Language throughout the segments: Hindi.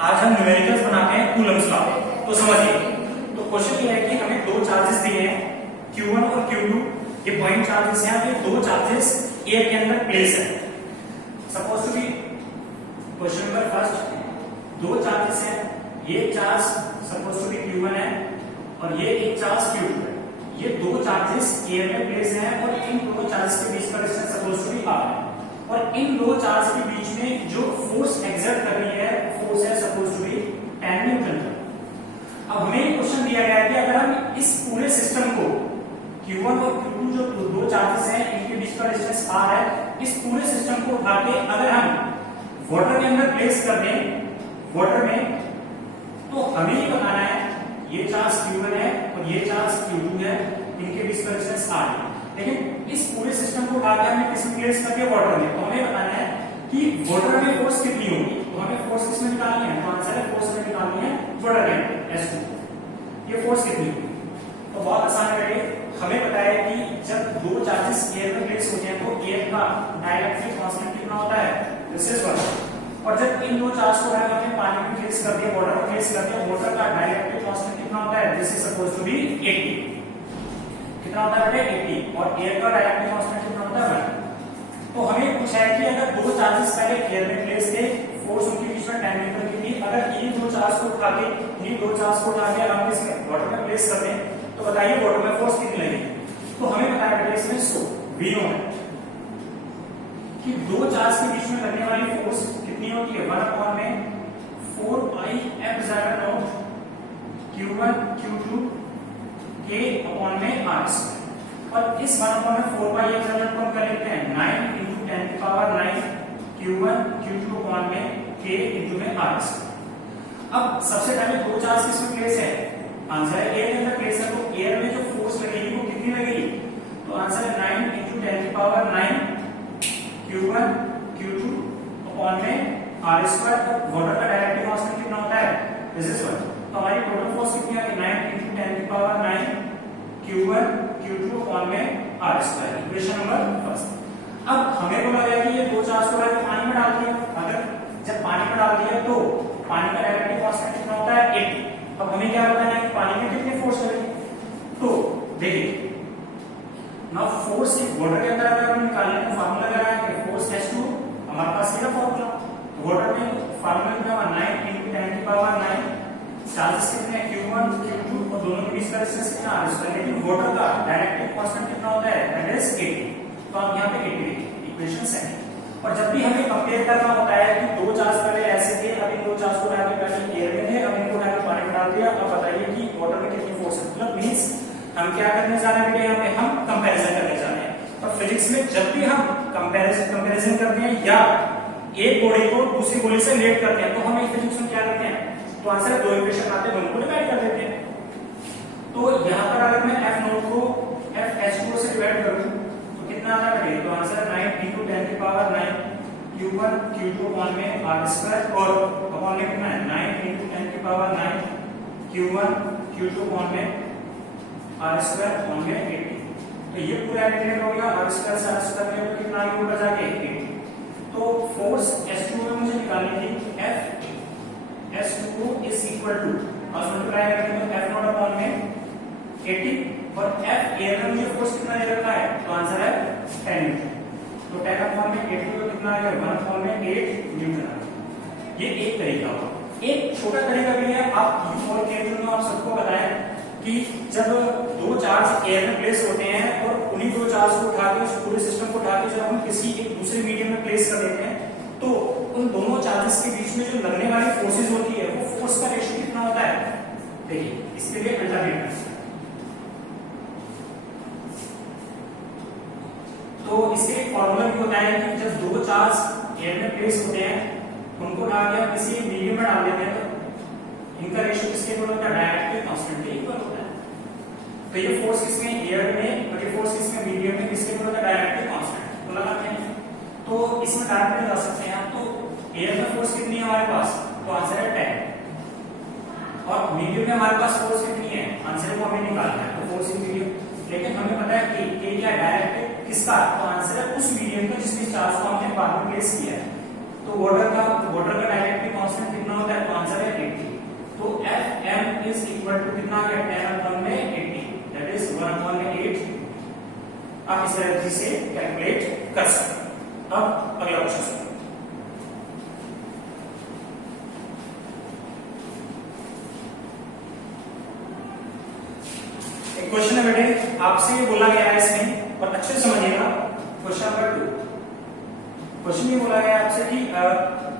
आज हम न्यूमेरिकल्स बनाते हैं कूलम्स लॉ पे। तो समझिए, तो क्वेश्चन ये है कि हमें दो चार्जेस दिए हैं Q1 और Q2, ये पॉइंट चार्जेस हैं। ये दो चार्जेस एयर के अंदर प्लेस है। Suppose to be question number first, दो चार्जेस हैं, ये charge suppose to B Q1 है और ये एक चार्ज Q2 है। ये दो चार्जेस एयर में प्लेस हैं और इन दोनों चार्जेस के बीच का distance suppose to be r है और इन दो चार्ज के बीच में जो फोर्स एक्सर्ट कर रही है फोर्स है सपोज टू बी 10 न्यूटन। अब हमें क्वेश्चन दिया गया है कि अगर हम इस पूरे सिस्टम को Q1 और Q2 जो दो चार्जेस हैं इनके बीच का डिस्टेंस r है, इस पूरे सिस्टम को उठा के अगर हम वाटर के अंदर प्लेस कर दें वाटर में, तो हमें ये बताना है ये चार्ज Q1 है और ये चार्ज Q2 है, इनके बीच का डिस्टेंस r है। लेकिन इस पूरे सिस्टम को उठा के हमें किसमें प्लेस करके वाटर में, तो हमें बताना है कि वाटर में फोर्स कितनी होगी। तो हमें फोर्स किसमें निकालनी है, तो आंसर है फोर्स में निकालनी है वाटर के अंदर S2। ये फोर्स कितनी होगी, तो बहुत आसान है। हमें पता है कि जब दो चार्जेस एयर में प्लेस होते हैं तो एयर का डाइलेक्ट्रिक कांस्टेंट कितना होता है, दिस इज 1। और जब इन दो चार्ज को हमने पानी में प्लेस कर दिया, वाटर में प्लेस कर दिया, वाटर का डाइलेक्ट्रिक कांस्टेंट कितना होता है, this is suppose to be 80। कितना होता है बेटा 80, और एयर का डाइलेक्ट्रिक कांस्टेंट कितना होता है 1। तो हमें पूछा है कि अगर दो चार्जेस पहले एयर में प्लेस थे, फोर्स उनके बीच में 10 न्यूटन की थी, अगर ये दो चार्ज को उठा के हम इसमें वाटर में प्लेस करते हैं तो बताइए वाटर में फोर्स कितनी लगेगी। तो हमें पता है बेटा इसमें सो V नो है कि दो चार्ज के बीच में लगने वाली फोर्स कितनी होती है, 1 में 4 pi epsilon not Q1 Q2 के अपॉन में r स्क्वायर। और इस 1 में 4 पाई एप्सिलॉन को हम क्या लिखते हैं 9 into 10 की पावर 9 Q1 Q2 अपॉन में k into में r स्क्वायर। अब सबसे पहले दो चार्ज किसमें प्लेस है, आंसर है एयर के अंदर प्लेस है, तो एयर में जो फोर्स लगेगी वो कितनी लगेगी, तो आंसर है 9 into 10 की पावर 9 Q1 Q2 अपॉन में r स्क्वायर। तो वाटर का डायरेक्टिव कांस्टेंट कितना होता है, दिस इज 1। तो हमारी टोटल फोर्स कितनी आ गई 9 into 10 की पावर 9 Q1 Q2 अपॉन में r square. Equation number first. अब हमें बोला गया कि ये दो चार्ज को हमने पानी में डाल दिया, अगर जब पानी में डाल दिया तो पानी का डायरेक्टिव कांस्टेंट कितना होता है 80। अब हमें क्या बताना है कि पानी में कितनी फोर्स लगेगी। तो देखिए नाउ फोर्स एक वाटर के अंदर अगर हम निकालने का फार्मूला लगाया कि फोर्स S2, हमारे पास ये फार्मूला वाटर में फार्मूला कितना हुआ 9 into 10 की पावर 9, चार्जेस कितने हैं Q1 Q2 और दोनों के बीच का डिस्टेंस कितना r स्क्वायर। लेकिन वाटर का डायरेक्टिव कांस्टेंट कितना होता है, दैट इज 80। तो आप यहां पे 80 लिखिए, इक्वेशन सेकंड। और जब भी हमें कंपेयर करना होता है कि दो चार्ज पहले ऐसे थे, अब इन दो चार्ज को डाल के पहले एयर में थे, अब इनको डाल के पानी में डाल दिया, अब बताइए कि वाटर में कितनी फोर्स है। मतलब मींस हम क्या करने जा रहे हैं बेटे, यहाँ पे हम कंपैरिजन करने जा रहे हैं। और फिजिक्स में जब भी हम कंपैरिजन करते हैं या एक बॉडी को दूसरी बॉडी से रिलेट करते हैं, तो हम एक फिजिक्स में क्या करते हैं, तो आंसर दो इक्वेशन आते हैं, दोनों को डिवाइड कर देते हैं। तो यहाँ पर अगर मैं F नोट को F H2 से डिवाइड करूं तो कितना आता है, तो आंसर 9 into 10 की पावर 9 Q1 Q2 अपॉन में r स्क्वायर, और अपॉन में कितना है 9 into 10 की पावर 9 Q1 Q2 अपॉन में r स्क्वायर अपॉन में 80। तो ये पूरा इंटीग्रेट हो गया, r स्क्वायर से r स्क्वायर में कितना आ गया बचा के 80। तो फोर्स S2 में मुझे निकालनी थी F S2 is equal to और मल्टीप्लाई करेंगे तो F नॉट अपॉन में 80 और F एयर में मुझे फोर्स कितना दे रखा है, तो आंसर है 10 न्यूटन। तो 10 अपॉन में 80 तो कितना आ गया 1 अपॉन में 8 न्यूटन। ये एक तरीका हुआ। एक छोटा तरीका भी है, आप यूफोर केंद्र में आप सबको बताएं कि जब दो चार्ज एयर में प्लेस होते हैं और उन्हीं दो चार्ज को उठा के उस पूरे सिस्टम को उठा के जब हम किसी एक दूसरे मीडियम में प्लेस कर देते हैं तो उन दोनों चार्जेस के बीच में जो लगने वाली फोर्सेज होती है वो फोर्स का रेशियो कितना होता है। देखिए इसके लिए अल्टरनेट, तो इसके एक फॉर्मूला भी होता है कि जब दो चार्ज एयर में प्लेस होते हैं उनको उठा के हम किसी मीडियम में डाल देते हैं तो इनका रेशियो किसके इक्वल होता है, डायरेक्टिव कांस्टेंट के इक्वल होता है। तो ये फोर्स किसमें एयर में और ये फोर्स किसमें मीडियम में, किसके इक्वल होता है, डायरेक्टिव कांस्टेंट। तो लगाते हैं तो इसमें डायरेक्ट लगा सकते हैं आप। तो एयर में फोर्स कितनी है हमारे पास, तो आंसर है 10, और मीडियम में हमारे पास फोर्स कितनी है, आंसर को हमें निकालना है, तो फोर्स इन मीडियम। लेकिन हमें पता है कि क्या डायरेक्टिव किसका, तो आंसर है उस मीडियम का जिसमें चार्ज को हमने बाद में प्लेस किया है। तो वाटर का डायरेक्टिव कांस्टेंट कितना होता है, तो आंसर आप इस तरह से कैलकुलेट कर सकते हैं। अब अगला क्वेश्चन सुनिए। एक क्वेश्चन है बेटे, आपसे ये बोला गया है इसमें, और अच्छे से समझिएगा। क्वेश्चन नंबर 2, क्वेश्चन ये बोला गया है आपसे कि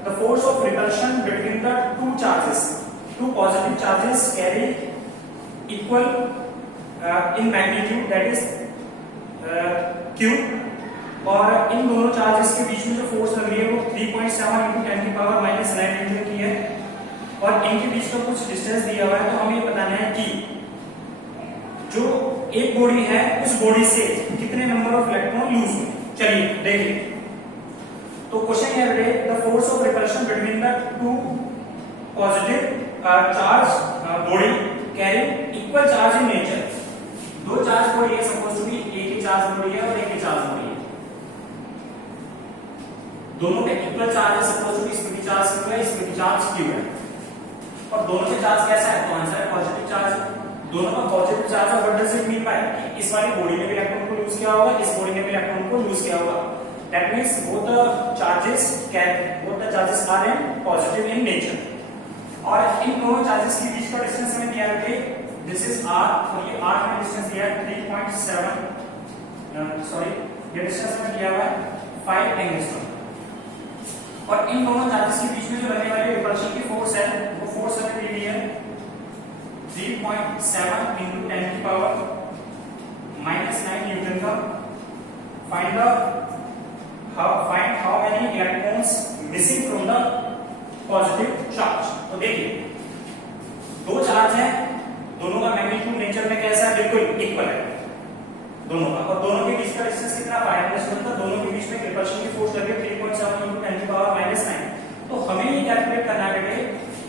the force of repulsion between the two charges, two positive charges carry equal in magnitude that is Q, और इन दोनों चार्जेस के बीच में जो फोर्स लग रही है वो 3.7 × 10⁻⁹ न्यूटन की है, और इनके बीच का कुछ डिस्टेंस दिया हुआ है। तो हमें ये बताना है कि जो एक बॉडी है उस बॉडी से कितने नंबर ऑफ इलेक्ट्रॉन लूज हुए। चलिए देखिए, तो क्वेश्चन है the force of repulsion between the to positive charge body carry equal charge in nature. दो चार्ज बॉडी है, सपोज टू बी एक ही चार्ज बॉडी है और एक ही चार्ज बॉडी है, दोनों के इक्वल चार्ज है। सपोज टू बी इसमें भी चार्ज Q है, इसमें भी चार्ज Q है, और दोनों के चार्ज कैसा है, तो आंसर है पॉजिटिव चार्ज। दोनों का पॉजिटिव चार्ज है, what does it mean by कि इस वाली बॉडी ने भी इलेक्ट्रॉन को लूज किया होगा, इस बॉडी ने भी इलेक्ट्रॉन को लूज किया होगा। That means both the charges are in positive in nature, और इन दोनों चार्जेस के बीच का डिस्टेंस हमें दिया है, दिस इज r, और ये r का डिस्टेंस दिया है 3.7, सॉरी ये डिस्टेंस हमें दिया हुआ है 5 एंगस्ट्रॉम, और इन दोनों चार्जेस के बीच में जो लगने वाली रिपल्शन की फोर्स है वो फोर्स हमें दी हुई है 3.7 × 10⁻⁹ न्यूटन का। Find how many electrons missing from the positive charge. तो देखिए, दो चार्ज हैं, दोनों का मैग्नीट्यूड नेचर में कैसा है, बिल्कुल इक्वल है दोनों का, और दोनों के बीच का डिस्टेंस कितना 5 एंगस्ट्रॉम था। दोनों के बीच में रिपल्शन की फोर्स लगी 3.7 × 10⁻⁹। तो हमें ये कैलकुलेट करना है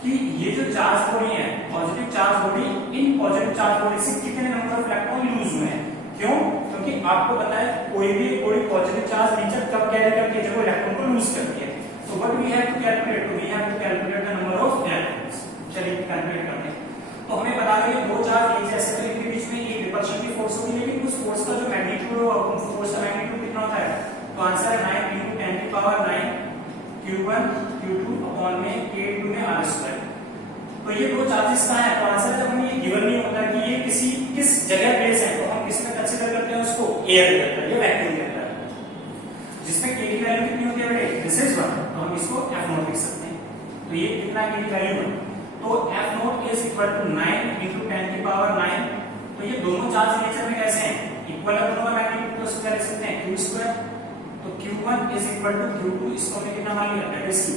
कि ये जो चार्ज बॉडी है, positive charge body, in positive charge body से कितने नंबर ऑफ इलेक्ट्रॉन लूज हुए हैं। क्यों? क्योंकि आपको पता है कोई भी बॉडी पॉजिटिव चार्ज नेचर कब कैरी करती है, जब वो इलेक्ट्रॉन को लूज करती है। तो what we have to calculate, we have to calculate the number of electrons. चलिए कैलकुलेट करते हैं। तो हमें बता दें कि दो चार्ज एक जैसे, तो इनके बीच में एक रिपल्शन की फोर्स होगी, लेकिन उस फोर्स का जो मैग्नीट्यूड और फोर्स का मैग्नीट्यूड कितना होता है, तो आंसर है 9 × 10⁻⁹ Q1 Q2 अपॉन में K2 में r²। तो ये दो चार्जेस कहां है, तो आंसर जब हमें ये गिवन नहीं होता कि ये किस जगह प्लेस है, तो हम किस में कंसीडर करते हैं उसको, एयर के अंदर या वैक्यूम के अंदर, जिसमें K की वैल्यू कितनी होती है बेटे, दिस इज 1, तो हम इसको F0 लिख सकते हैं। तो ये कितना K की वैल्यू 1, तो F0 इज इक्वल टू 9 × 10⁻⁹। तो ये दोनों चार्ज नेचर में कैसे हैं, इक्वल है दोनों का मैग्नीट्यूड, तो इसको क्या लिख सकते हैं Q²। तो Q1 is equal to Q2, इसको हमने कितना मान लिया, दैट इज Q।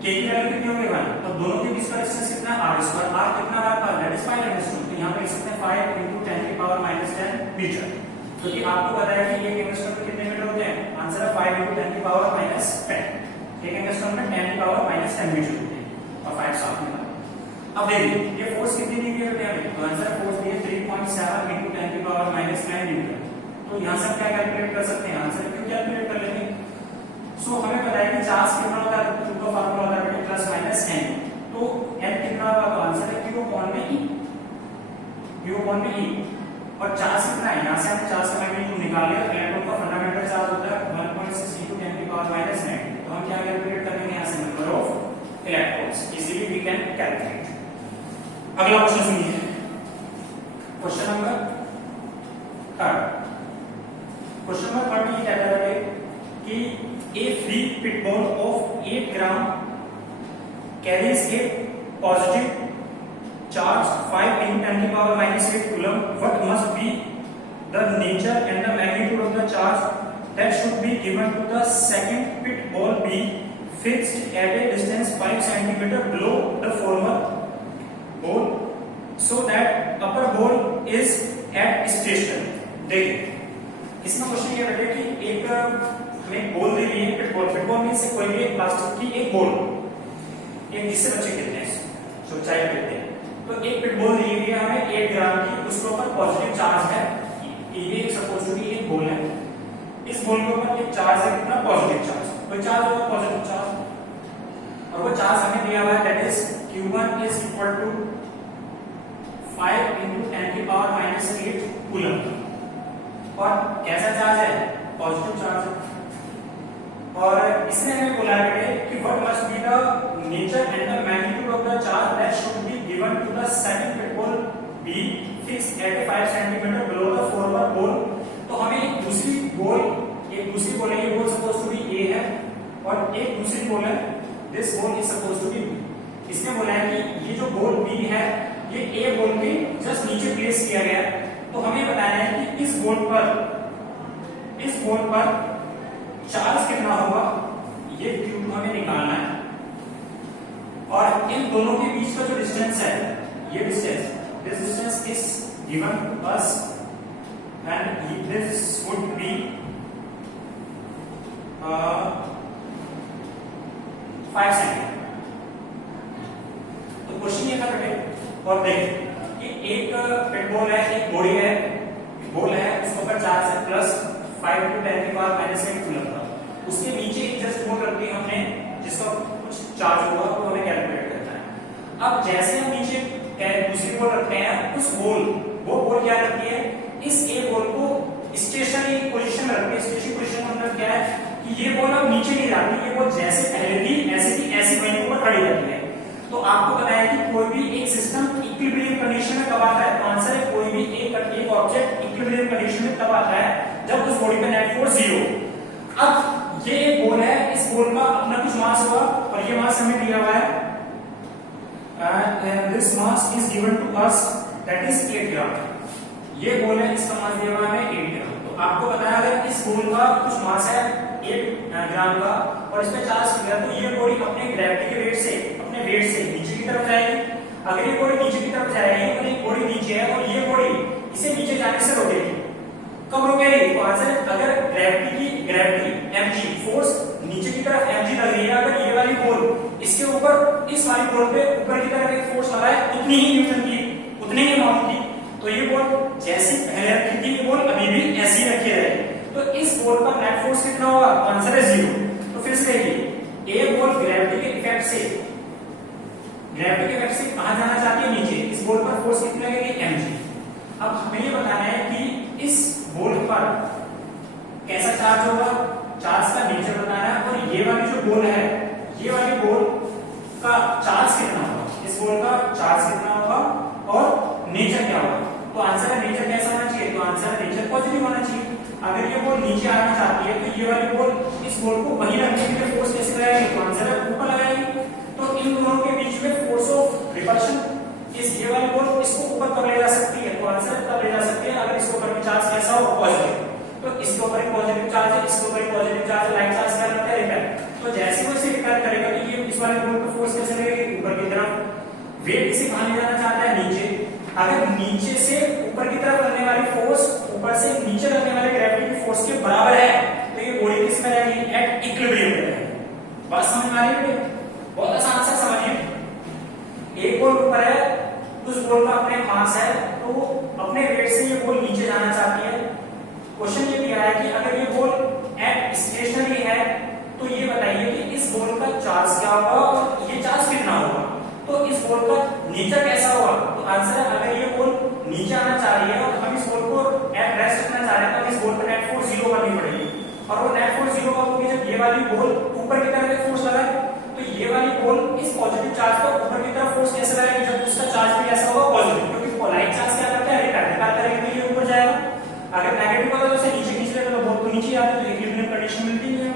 K की वैल्यू कितनी होगी 1, तो दोनों के बीच का डिस्टेंस कितना है r², r कितना रहा, दैट इज 5 एंगस्ट्रॉम। तो यहां पे लिख सकते हैं 5 × 10⁻⁻10 मीटर, क्योंकि आपको पता है कि एक एंगस्ट्रॉम में कितने मीटर होते हैं, आंसर है 5 × 10⁻⁻10। एक एंगस्ट्रॉम में 10⁻⁻10 मीटर होते हैं, और 5 साथ में। अब देखिए ये फोर्स कितनी दी गई है, तो आंसर फोर्स दी है 3.7 × 10⁻⁻9 न्यूटन। तो यहां से हम क्या कैलकुलेट कर सकते हैं, आंसर क्यों कैलकुलेट कर लेंगे। सो हमें पता है कि चार्ज कितना होता है, तो का फार्मूला होता है +-n, तो n कितना होगा, तो आंसर है Q अपॉन में E, Q अपॉन में E। और चार्ज कितना है, यहां से हमने चार्ज का मैग्नीट्यूड निकाल लिया, इलेक्ट्रॉन का फंडामेंटल चार्ज होता है 1.6 × 10⁻⁹। तो हम क्या कैलकुलेट करेंगे, यहां से number of electrons easily we can calculate. अगला क्वेश्चन सुनिए, क्वेश्चन नंबर 3। क्वेश्चन नंबर 3 में क्या कहता है कि a free pit ball of 8 gram carries a positive charge 5 × 10⁻⁸ coulomb. What must be the nature and the magnitude of the charge that should be given to the second pit ball be fixed at a distance 5 cm below the former ball so that upper ball is at station। देखिए इसमें क्वेश्चन ये बैठे कि एक हमें बॉल दी हुई है, पिटबॉल मींस कोई भी प्लास्टिक की एक बॉल, एक जिससे बच्चे खेलते हैं, जो चाइल्ड खेलते हैं। तो एक पिटबॉल दी हुई है हमें 8 ग्राम की, उसके ऊपर पॉजिटिव चार्ज है, ये सपोज टू बी एक बॉल है, इस बॉल के ऊपर एक चार्ज है, कितना पॉजिटिव चार्ज, कोई चार्ज होगा पॉजिटिव चार्ज, और वो चार्ज हमें दिया हुआ है that is Q1 is equal to 5 × 10⁻⁸ coulomb. और कैसा चार्ज है, पॉजिटिव चार्ज है। और इसने हमें बोला है कि what must be the nature and the magnitude of the charge that should be given to the second pith ball be fixed at 5 centimetre below the forward ball. तो हमें एक दूसरी बॉल है, ये ball suppose to be A है और एक दूसरी बॉल है, this ball is suppose to be B. इसने बोला है कि ये जो बॉल बी है ये ए बॉल के जस्ट नीचे प्लेस किया गया है। तो हमें बताना है कि इस बॉल पर चार्ज कितना होगा, ये क्यूब हमें निकालना है। और इन दोनों के बीच का जो डिस्टेंस है, ये distance, this distance is given to us and this would be 5 centimetre. तो क्वेश्चन ये था बेटे, और देखिए कि एक पिटबॉल है, एक बॉडी है, बॉल है, उसके ऊपर चार्ज है प्लस 5 to 10 की पावर -8 कूलम का। उसके नीचे एक जस्ट बॉल रखी हमने जिसका कुछ चार्ज होगा तो हमें कैलकुलेट करना है। अब जैसे हम नीचे दूसरी बॉल रखते हैं, वो बॉल क्या करती है, इस ए बॉल को स्टेशनरी पोजीशन में रखती है। स्टेशनरी पोजीशन का मतलब क्या है कि ये बॉल अब नीचे नहीं जाती, ये बॉल जैसे पहले थी ऐसे की ऐसी वहीं ऊपर खड़ी रहती है। तो आपको पता है कि कोई भी एक सिस्टम इक्विलिब्रियम कंडीशन में कब आता है, तो आंसर है कोई भी एक ऑब्जेक्ट इक्विलिब्रियम कंडीशन में तब आता है जब उस बॉडी पे नेट फोर्स 0। अब ये एक बॉल है, इस बॉल का अपना कुछ मास होगा और ये मास हमें दिया हुआ है, this mass is given to us that is 8 gram. ये बॉल है, इसका मास दिया हुआ है 8 ग्राम। तो आपको बताया अगर इस बॉल का कुछ मास है 8 ग्राम का और इस पे चार्ज किया, तो ये बॉडी अपने ग्रेविटी के वेट से नीचे की तरफ जाएगी। अगर ये बॉडी नीचे की तरफ जाएगी और एक बॉडी नीचे है और ये बॉडी इसे नीचे जाने से रोकेगी, कब रोकेगी, तो आंसर है अगर ग्रेविटी mg फोर्स नीचे की तरफ mg लग रही है, अगर ये वाली बॉल इसके ऊपर इस वाली बॉल पे ऊपर की तरफ एक फोर्स लगा है उतनी ही न्यूटन की, उतनी ही अमाउंट की, तो ये बॉल जैसी पहले रखी थी ये बॉल अभी भी ऐसी ही रखी रहेगी। तो इस बॉल पर नेट फोर्स कितना होगा, तो आंसर है 0। तो फिर से देखिए, ए बॉल ग्रेविटी के इफेक्ट से कहां जाना चाहती है, नीचे। इस बॉल पर फोर्स कितनी लगेगी, mg। अब हमें ये बताना है कि इस बॉल पर कैसा चार्ज होगा, चार्ज का नेचर बताना है। और ये वाली जो बॉल है, ये वाली बॉल का चार्ज कितना होगा, इस बॉल का चार्ज कितना होगा और नेचर क्या होगा। तो आंसर है नेचर कैसा होना चाहिए, तो आंसर है नेचर पॉजिटिव होना चाहिए। अगर ये बॉल नीचे आना चाहती है तो ये वाली बॉल इस बॉल को वहीं रखने के लिए फोर्स कैसे लगाएगी, तो आंसर है ऊपर लगाएगी। तो इन दोनों के बीच में फोर्स ऑफ रिपल्शन, इस ये वाली बॉल इसको ऊपर कब ले जा सकती है, तो आंसर तब ले जा सकती है अगर इसके ऊपर भी चार्ज कैसा हो, पॉजिटिव। तो इसके ऊपर भी पॉजिटिव चार्ज है, इसके ऊपर भी पॉजिटिव चार्ज है, लाइक चार्ज क्या करता है, रिपेल। तो जैसे वो इसे रिपेल करेगा तो ये इस वाली बॉल पर फोर्स कैसे लगेगी, ऊपर की तरफ। वेट इसे कहां ले जाना चाहता है, नीचे। अगर नीचे से ऊपर की तरफ लगने वाली फोर्स ऊपर से नीचे लगने वाले ग्रेविटी की फोर्स के बराबर है, तो ये बॉडी किस में रहेगी, एट इक्विलिब्रियम में रहेगी। बात समझ में आ रही है, बहुत आसान सा समझिए। एक बॉल ऊपर है, उस बॉल का अपने मास है, तो अपने वेट से ये बॉल नीचे जाना चाहती है। क्वेश्चन ये दिया है कि अगर ये बॉल एट स्टेशनरी है तो ये बताइए कि इस बॉल का चार्ज क्या होगा और ये चार्ज कितना होगा। तो इस बॉल का नेचर कैसा होगा, तो आंसर है अगर ये बॉल नीचे आना चाह रही है और हम इस बॉल को एट रेस्ट रखना चाह रहे हैं तो इस बॉल पर नेट फोर्स 0 करनी पड़ेगी। और वो नेट फोर्स 0 कब होगी, जब ये वाली बॉल ऊपर की तरफ एक फोर्स लगाए। तो ये वाली बॉल इस पॉजिटिव चार्ज पर ऊपर की तरफ फोर्स कैसे लगाएगी, जब उसका चार्ज भी कैसा होगा, पॉजिटिव। क्योंकि पोलराइज चार्ज क्या करता है, रिपेल करेगा तो ये ऊपर जाएगा। अगर नेगेटिव होगा तो उसे नीचे खींच लेगा तो बॉल को नीचे आती है, तो इक्विलिब्रियम कंडीशन मिलती है।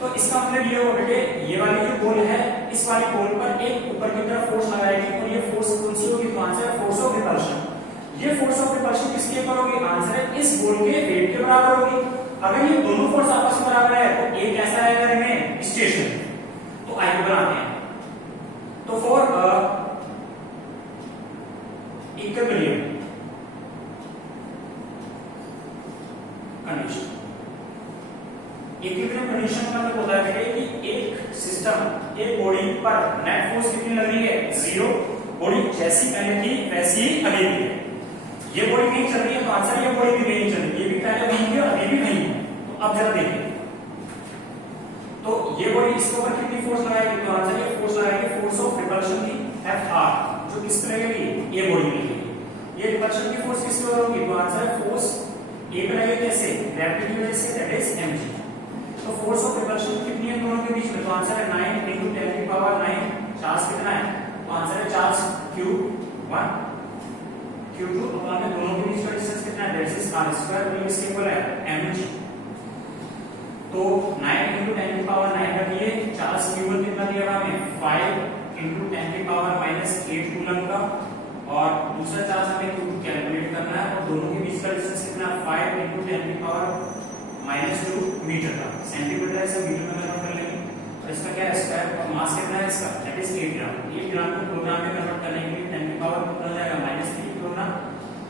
तो इसका मतलब ये होगा बेटे, ये वाली जो बॉल है इस वाली बॉल पर एक ऊपर की तरफ फोर्स लगाएगी और ये फोर्स कौन सी होगी, तो आंसर है फोर्स ऑफ रिपल्शन। ये फोर्स ऑफ रिपल्शन किसके ऊपर होगी, आंसर है इस बॉल के वेट के बराबर होगी। अगर ये दोनों फोर्स आपस में बराबर है तो एक कैसा रहेगा, इनमें स्टेशन। तो आइए बनाते हैं। तो for equilibrium condition, equilibrium condition का मतलब होता है कि एक सिस्टम, एक बॉडी पर नेट फोर्स कितनी लग रही है, 0। बॉडी जैसी पहले थी वैसी ही अभी भी है। ये बॉडी नहीं चल रही है तो आंसर ये बॉडी भी नहीं चल रही, ये भी पहले वही थी अभी भी नहीं है। तो अब जरा देखिए, तो ये बॉडी इसके ऊपर कितनी फोर्स लगाएगी, तो आंसर ये फोर्स लगाएगी फोर्स ऑफ रिपल्शन की Fr, जो किस पे लगेगी, ये बॉडी में लगेगी। ये रिपल्शन की फोर्स किसके ऊपर होगी, तो आंसर है फोर्स ए बनाइए कैसे, ग्रेविटी की वजह से, दैट इज mg। तो फोर्स ऑफ रिपल्शन कितनी है दोनों के बीच में, तो आंसर है 9 × 10 की पावर 9। चार्ज कितना है, तो आंसर है चार्ज q1 q2 अपॉन में दोनों के बीच का डिस्टेंस कितना है, दैट इज r2, और इसके इक्वल है mg। तो 9 × 10 की पावर 9 रखिए, चार्ज q1 कितना दिया हुआ हमें 5 × 10 की पावर -8 कूलम का, और दूसरा चार्ज हमें q2 कैलकुलेट करना है, और दोनों के बीच का डिस्टेंस कितना 5 × 10 की पावर -2 मीटर का, सेंटीमीटर है सब मीटर में कन्वर्ट कर लेंगे। और इसका क्या है, स्क्वायर, और मास कितना है इसका, दैट इज 8 ग्राम। 8 ग्राम को किलोग्राम में कन्वर्ट करने के लिए 10 की पावर कितना हो जाएगा -3 किलोग्राम,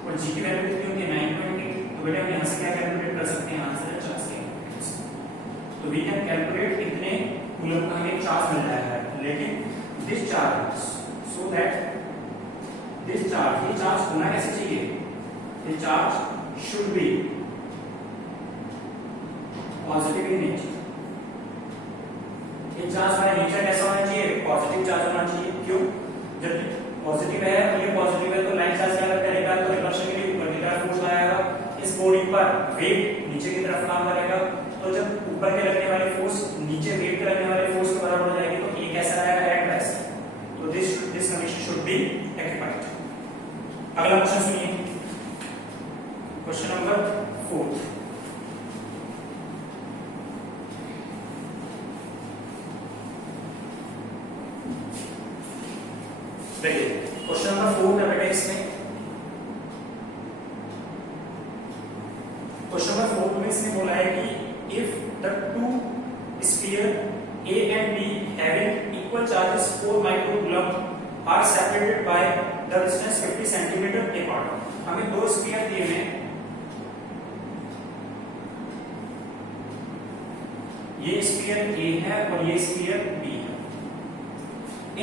और g की वैल्यू कितनी होगी 9.8। तो बेटा हम यहां से क्या कैलकुलेट कर सकते हैं, आंसर है चार्ज के। तो वी कैन कैलकुलेट कितने कूलम का हमें चार्ज मिल रहा है, लेकिन this charge, so that this charge, ये चार्ज होना कैसे चाहिए, ये charge should be positive in nature. ये चार्ज हमारा नेचर कैसा होना चाहिए, पॉजिटिव चार्ज होना चाहिए। क्यों, जब पॉजिटिव है और ये पॉजिटिव है तो लाइन चार्ज क्या करेगा, तो रिपल्शन के लिए ऊपर की तरफ फोर्स लगाएगा, इस बॉडी पर वेट नीचे की तरफ काम करेगा। तो जब ऊपर के लगने वाली फोर्स नीचे वेट पे लगने वाली फोर्स के बराबर हो जाएगी, तो ये कैसा रहेगा, एक्ट ऐसे। तो this condition should be occupied. अगला क्वेश्चन सुनिए, क्वेश्चन नंबर 4। देखिए क्वेश्चन नंबर 4 का बेटा इसमें क्वेश्चन नंबर 4 में इसने बोला है कि if the two sphere A and B having equal charges 4 microcoulomb are separated by the distance 50 centimeter apart। हमें दो स्फीयर दिए हैं, ये स्फीयर A है और ये स्फीयर B है।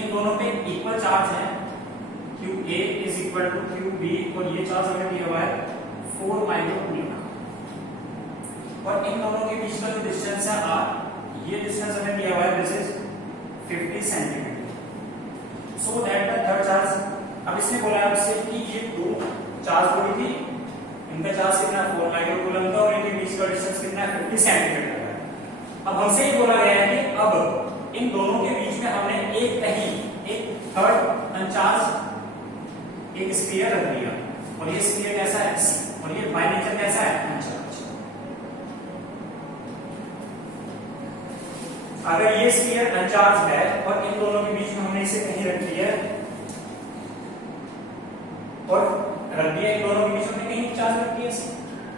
इन दोनों पे इक्वल चार्ज है, QA is equal to QB, और ये चार्ज हमें दिया हुआ है 4 माइक्रोकूलम, और इन दोनों के बीच का जो डिस्टेंस है R, ये डिस्टेंस हमें दिया हुआ है this is 50 centimetre. So that the third charge, अब इसने बोला आपसे कि ये दो चार्ज बॉडी थी, इनका चार्ज कितना 4 माइक्रोकूलम का, और इनके बीच का डिस्टेंस कितना है 50 सेंटीमीटर का है। अब हमसे ये बोला गया है कि अब इन दोनों के बीच में हमने एक कहीं एक थर्ड अनचार्ज एक स्फीयर रख दिया, और ये स्फीयर कैसा है C, और ये बाय नेचर कैसा है अनचार्ज। अगर ये स्फीयर अनचार्ज है और इन दोनों के बीच में हमने इसे कहीं रख दिया और रख दिया, इन दोनों के बीच में कहीं चार्ज रख दिया इसे,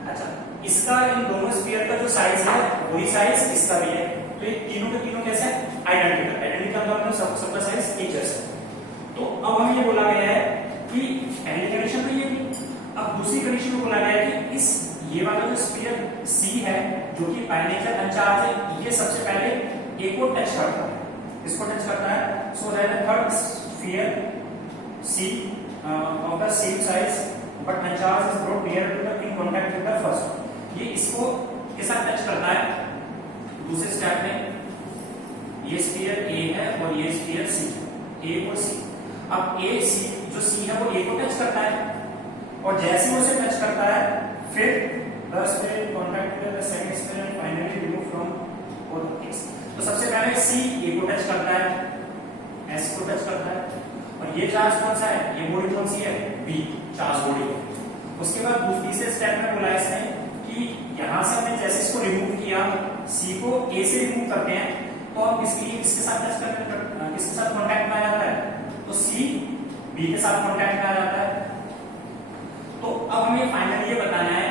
अच्छा इसका इन दोनों स्फीयर का जो साइज है वही साइज इसका भी है, तो ये तीनों के तीनों कैसे है आइडेंटिकल। आइडेंटिकल का मतलब सबका साइज एक जैसा है। तो अब हमें ये बोला गया है कि पहली कंडीशन तो ये थी, अब दूसरी कंडीशन में बोला गया है कि इस ये वाला जो स्फीयर C है जो कि बाय नेचर अनचार्ज है, ये सबसे पहले A को टच करता है, इसको टच करता है, so that the third sphere C of the same size but uncharged is brought near to the in contact with the first। ये इसको के साथ टच करता है। दूसरे स्टेप में ये स्फीयर A है और ये स्फीयर C, A और C। अब A C जो C है वो A को टच करता है, और जैसे वो उसे टच करता है फिर the sphere contact with the second sphere and finally remove from both the cases। तो सबसे पहले C A को टच करता है, S को टच करता है, और ये चार्ज कौन सा है, ये बॉडी कौन सी है B चार्ज बॉडी। उसके बाद तीसरे स्टेप में बोला इसने कि यहां से हमने जैसे इसको रिमूव किया, C को A से रिमूव करते हैं, तो अब इसके साथ टच करते हैं, किसके साथ कांटेक्ट में आ जाता है, तो C B के साथ कांटेक्ट में आ जाता है। तो अब हमें फाइनली ये बताना है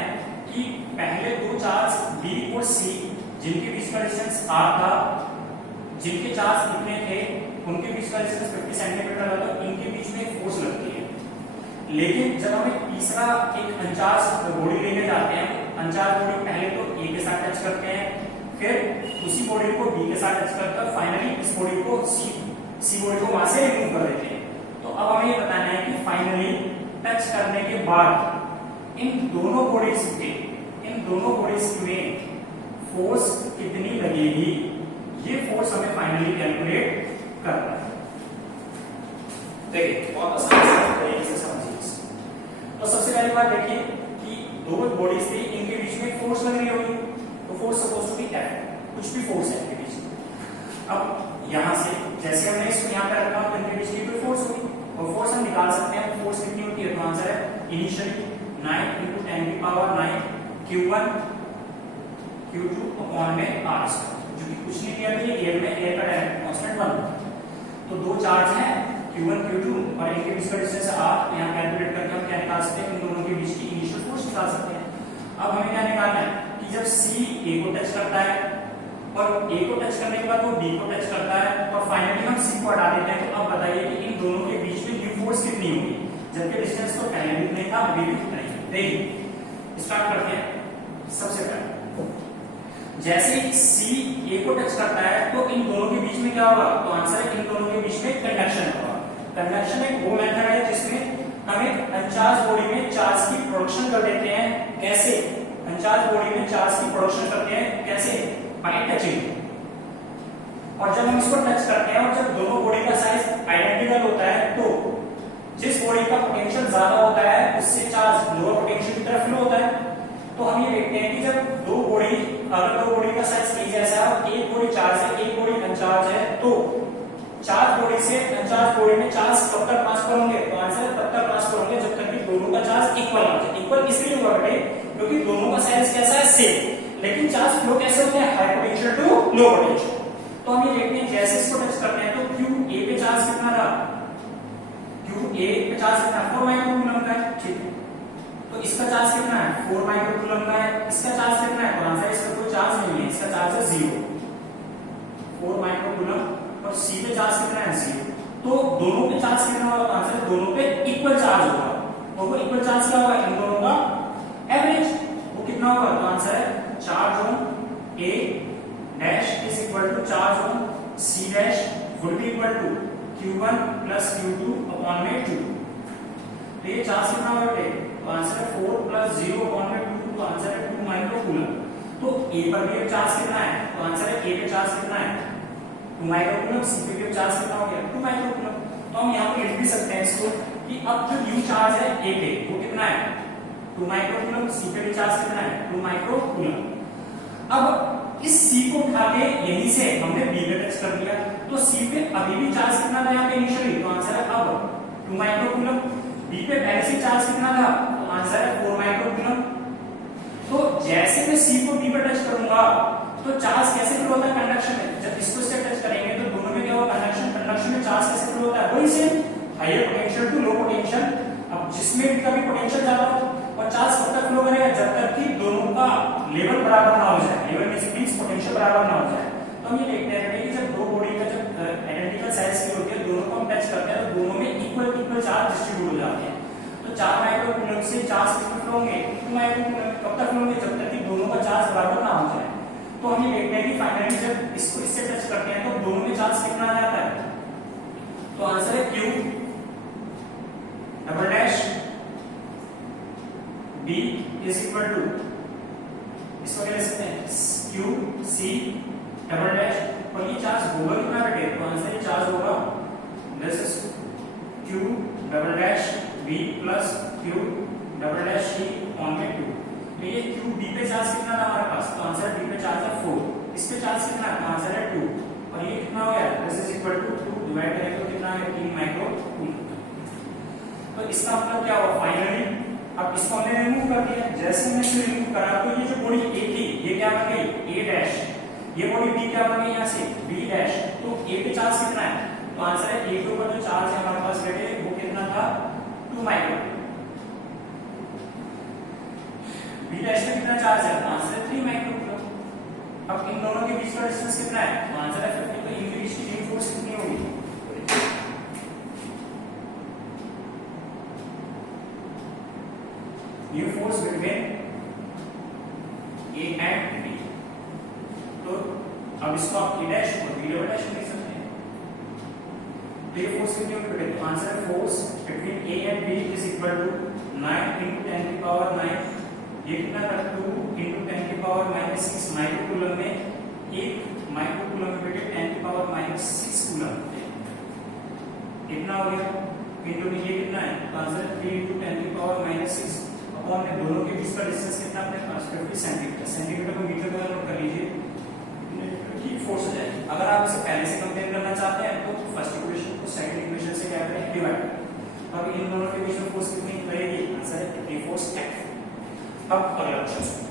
कि पहले दो चार्ज B और C जिनके बीच का डिस्टेंस R था, जिनके चार्ज कितने थे, उनके बीच का डिस्टेंस 50 सेंटीमीटर था, तो इनके बीच में एक फोर्स लगती है। लेकिन जब हम एक तीसरा एक अनचार्ज बॉडी लेके जाते हैं, अनचार्ज बॉडी पहले तो A के साथ टच करते हैं, फिर उसी बॉडी को B के साथ टच करते हैं, फाइनली इस बॉडी को C बॉडी को वहां से रिमूव कर देते हैं। तो अब हमें ये बताना है कि फाइनली टच करने के बाद इन दोनों बॉडीज में फोर्स कितनी लगेगी, ये फोर्स हमें फाइनली कैलकुलेट करना है। देखिए बहुत आसान तरीके से समझिए। तो सबसे पहली बात देखिए कि दो बॉडीज थी, इनके बीच में फोर्स लग रही होगी, तो force suppose to be F, कुछ भी फोर्स है इनके बीच में। अब यहां से जैसे हमने इसको यहां पे रखा तो इनके बीच की कोई फोर्स होगी, और फोर्स हम निकाल सकते हैं। फोर्स कितनी होती है, तो आंसर है इनिशियली 9 × 10 की पावर 9 Q1 Q2 अपॉन में R स्क्वायर, जो कि कुछ नहीं किया, ये एयर में एयर का डायरेक्ट कांस्टेंट 1। तो दो चार्ज हैं Q1 Q2 और इनके बीच का डिस्टेंस R, यहां कैलकुलेट करके हम क्या निकाल सकते हैं, इन दोनों के बीच की इनिशियल फोर्स निकाल सकते हैं। अब हमें क्या निकालना है कि जब C A को टच करता है और A को टच करने के बाद वो B को टच करता है और फाइनली हम C को हटा देते हैं, तो अब बताइए कि इन दोनों के बीच में न्यू फोर्स कितनी होगी, जबकि डिस्टेंस तो पहले भी नहीं था, अभी भी नहीं। देखिए स्टार्ट करते हैं। सबसे पहले जैसे C A को टच करता है तो इन दोनों के बीच में क्या होगा, तो आंसर है इन दोनों के बीच में कंडक्शन होगा। कंडक्शन एक वो मेथड है जिसमें हम एक अनचार्ज बॉडी में चार्ज की प्रोडक्शन कर देते हैं। कैसे अनचार्ज बॉडी में चार्ज की प्रोडक्शन करते हैं, कैसे, बाय टचिंग। और जब हम इसको टच करते हैं और जब दोनों बॉडी का साइज आइडेंटिकल होता है, तो जिस बॉडी का पोटेंशियल ज्यादा होता है उससे चार्ज लोअर पोटेंशियल की तरफ फ्लो होता है। तो हम ये देखते हैं कि जब दो बॉडी, अगर दो बॉडी का साइज एक जैसा है और एक बॉडी चार्ज है, एक बॉडी अनचार्ज है, तो चार्ज बॉडी से अनचार्ज बॉडी में चार्ज कब तक ट्रांसफर होंगे, तो आंसर तब तक ट्रांसफर होंगे जब तक कि दोनों का चार्ज इक्वल ना हो। इक्वल इसलिए हुआ बेटे क्योंकि दोनों का साइज कैसा है, सेम, लेकिन चार्ज फ्लो कैसे होते हैं, high potential to low potential. तो हम ये देखते हैं जैसे इसको टच करते हैं तो QA पे चार्ज कितना था, QA पे चार्ज कितना 4 माइक्रोकूलम का है, ठीक है। तो इसका चार्ज कितना है 4 माइक्रोकूलम का है, इसका चार्ज कितना है, तो आंसर इसका कोई चार्ज नहीं है, इसका चार्ज है 0, 4 माइक्रोकूलम, और C पे चार्ज कितना है 0। तो दोनों पे चार्ज कितना होगा, तो आंसर दोनों पे इक्वल चार्ज होगा, और वो इक्वल चार्ज क्या होगा, इन दोनों का एवरेज, वो कितना होगा, तो आंसर है charge on A dash is equal to charge on C dash would be equal to Q1 plus Q2 upon में 2। तो ये चार्ज कितना होगा बेटे, तो आंसर है 4 प्लस 0 अपॉन में 2, तो आंसर है 2 माइक्रोकूलम। तो A पर भी चार्ज कितना है, तो आंसर है A पे चार्ज कितना है 2 माइक्रोकूलम, C पे भी चार्ज कितना हो गया 2 माइक्रोकूलम। तो हम यहाँ पे लिख भी सकते हैं इसको कि अब जो न्यू चार्ज है A पे वो कितना है 2 माइक्रोकूलम, C पे भी चार्ज कितना है 2 माइक्रोकूलम। अब इस C को उठा के यहीं से हमने B पे टच कर दिया, तो C पे अभी भी चार्ज कितना था यहाँ पे इनिशियली, तो आंसर है अब 2 माइक्रोकूलम। B पे पहले से चार्ज कितना था, तो आंसर है 4 माइक्रोकूलम। तो जैसे मैं C को B पे टच करूंगा तो चार्ज कैसे फ्लो होता है, कंडक्शन में। जब इसको इससे टच करेंगे तो दोनों में क्या होगा, कंडक्शन। कंडक्शन में चार्ज कैसे फ्लो होता है, वही से higher potential to low potential. अब जिसमें भी कभी पोटेंशियल ज्यादा हो और चार्ज कब तक फ्लो करेगा, जब तक कि दोनों का लेवल बराबर ना हो जाए, लेवल मींस पोटेंशियल बराबर ना हो जाए। तो हम ये देखते हैं कि जब दो बॉडी का जब आइडेंटिकल साइज की होती है, दोनों को हम टच करते हैं तो दोनों में इक्वल चार्ज डिस्ट्रीब्यूट हो जाते हैं। तो 4 माइक्रोकूलम से चार्ज कितना फ्लो होंगे, 2 माइक्रोकूलम। कब तक फ्लो होंगे, जब तक कि दोनों का चार्ज बराबर ना हो जाए। तो हम ये देखते हैं कि फाइनली जब इसको इससे टच करते हैं तो दोनों में चार्ज कितना आ जाता है, तो आंसर है Q double dash B is equal to, इसको क्या लिख सकते हैं Q C डबल डैश, और ये चार्ज होगा कितना बेटे, तो आंसर ये चार्ज होगा this is Q double dash B plus Q double dash C on में 2। तो ये Q B पे चार्ज कितना था हमारे पास, तो आंसर B पे चार्ज है 4, इस पे चार्ज कितना है, तो आंसर है 2, और ये कितना हो गया this is equal to 2 divide करें तो कितना है 3 माइक्रोकूलम। तो इसका मतलब क्या हुआ फाइनली, अब इसको हमने रिमूव कर दिया। जैसे हमने इसे रिमूव करा तो ये जो बॉडी A थी ये क्या बन गई A डैश, ये बॉडी B क्या बन गई यहाँ से B डैश। तो A पे चार्ज कितना है, तो आंसर है A के ऊपर जो चार्ज है हमारे पास बेटे वो कितना था 2 माइक्रोकूलम। B डैश में कितना चार्ज है, आंसर है 3 माइक्रोकूलम। अब इन दोनों के बीच का डिस्टेंस कितना है, तो आंसर है 50। तो इनके बीच की न्यू फोर्स कितनी होगी, new force between A and B। तो अब इसको आप A डैश और B डबल डैश लिख सकते हैं। तो ये फोर्स कितनी होगी, तो आंसर है force between A and B is equal to 9 × 10 की पावर 9, ये कितना था 2 × 10 की पावर -6 माइक्रोकूलम में। 1 माइक्रोकूलम में बेटे 10 की पावर -6 कूलम कितना हो गया, इंटू में ये कितना है, तो आंसर 3 × 10 की पावर -6 और हमने दोनों के बीच का डिस्टेंस कितना अपने पास 50 सेंटीमीटर, सेंटीमीटर को मीटर में कन्वर्ट कर लीजिए, ठीक फोर्स हो जाएगी। अगर आप इसे पहले से कंपेयर करना चाहते हैं तो फर्स्ट इक्वेशन को सेकंड इक्वेशन से क्या करें, डिवाइड। अब इन दोनों के बीच में फोर्स कितनी रहेगी, आंसर है कितनी फोर्स, F। अब अगला क्वेश्चन